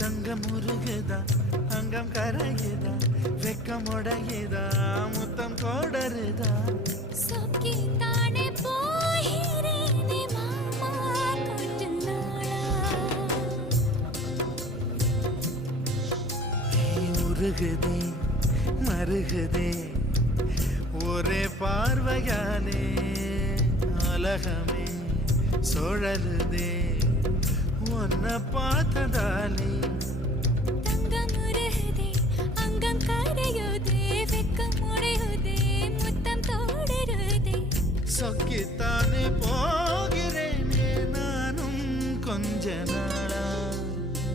தங்கம் உருகுதா அங்கம் கரையுதா வெக்கம் உடையுதா முத்தம் கோடருதா சொக்கி தானே போகிறேனே மாமா கொஞ்ச நாளா உருகுதே மருகுதே ஒரே பார்வையாலே உலகமே சுழலுதே உன்னை பார்த்ததாலே தங்கம் உருகுதே அங்கம் கரையுதே வெக்கம் உடையுதே முத்தம் தோடருதே சொக்கித்தானே போகிறேனே நானும் கொஞ்ச